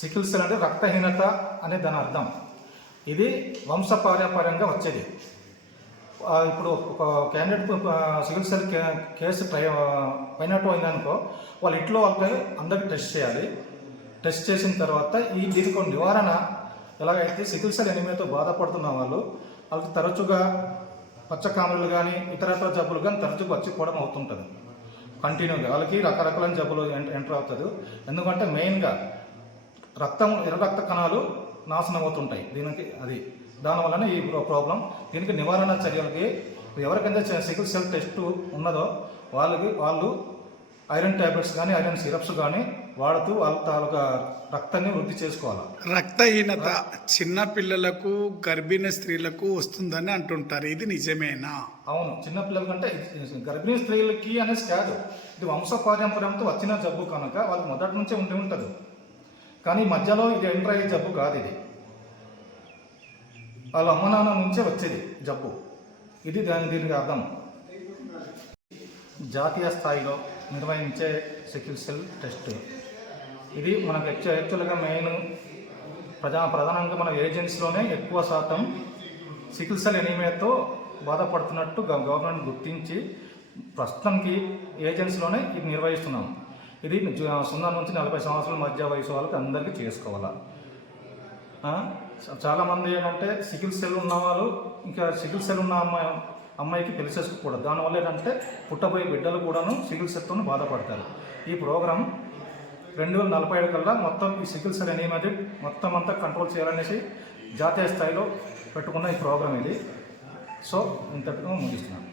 Sickle cell అంటే రక్తహీనత అనే దాని అర్థం. ఇది వంశపారంపర్యంగా వచ్చేది. ఇప్పుడు ఒక క్యాండిడేట్ సికిల్ సెల్ కేసు పైనట్టు అయిందనుకో, వాళ్ళ ఇంట్లో వాళ్ళకి అందరికీ టెస్ట్ చేయాలి. టెస్ట్ చేసిన తర్వాత దీనికి నివారణ ఎలాగైతే సికిల్ సెల్ ఎనిమియాతో బాధపడుతున్న వాళ్ళకి తరచుగా పచ్చకామెలు కానీ ఇతరత్ర జబ్బులు కానీ తరచుగా వచ్చిపోవడం అవుతుంటుంది. కంటిన్యూగా వాళ్ళకి రకరకాల జబ్బులు ఎంటర్ అవుతుంది. ఎందుకంటే మెయిన్గా ఎర్ర రక్త కణాలు నాశనం అవుతుంటాయి దానివలన ఈ ప్రాబ్లం. దీనికి నివారణ చర్యలకి ఎవరికైతే సికిల్ సెల్ టెస్ట్ ఉన్నదో వాళ్ళు ఐరన్ ట్యాబ్లెట్స్ కానీ ఐరన్ సిరప్స్ కానీ వాడుతూ వాళ్ళ తాలూకా రక్తాన్ని వృద్ధి చేసుకోవాలి. రక్తహీనత చిన్న పిల్లలకు గర్భిణీ స్త్రీలకు వస్తుందని అంటుంటారు, ఇది నిజమేనా? అవును, చిన్నపిల్లల కంటే గర్భిణీ స్త్రీలకి అనేసి కాదు, ఇది వంశపారంపర్యంతో వచ్చిన జబ్బు కనుక వాళ్ళకి మొదటి నుంచే ఉంటుంది. కానీ మధ్యలో ఇది ఎంటర్ అయ్యే జబ్బు కాదు. ఇది వాళ్ళ అమ్మ నాన్న నుంచే వచ్చేది జబ్బు. ఇది దీనికి అర్థం. జాతీయ స్థాయిలో నిర్వహించే సికిల్ సెల్ టెస్ట్ ఇది మనకు యాక్చువల్గా మెయిన్ ప్రధానంగా మన ఏజెన్సీలోనే ఎక్కువ శాతం సికిల్ సెల్ ఎనీమియాతో బాధపడుతున్నట్టు గవర్నమెంట్ గుర్తించి ప్రస్తుతానికి ఏజెన్సీలోనే ఇది నిర్వహిస్తున్నాం. ఇది 0 నుంచి 40 సంవత్సరాల మధ్య వయసు వాళ్ళకి అందరికీ చేసుకోవాలి. చాలామంది ఏంటంటే సికిల్ సెల్ ఉన్న వాళ్ళు ఇంకా సికిల్ సెల్ ఉన్న అమ్మాయికి పెళ్లి చేసుకోకూడదు. దానివల్ల ఏంటంటే పుట్టబోయే బిడ్డలు కూడాను సికిల్ సెల్తో బాధపడతారు. ఈ ప్రోగ్రాం 2047 కల్లా మొత్తం ఈ సికిల్ సెల్ ఎనీమియా మొత్తం అంతా కంట్రోల్ చేయాలనేసి జాతీయ స్థాయిలో పెట్టుకున్న ఈ ప్రోగ్రాం ఇది. సో ఇంతటితో ముగిస్తున్నాను.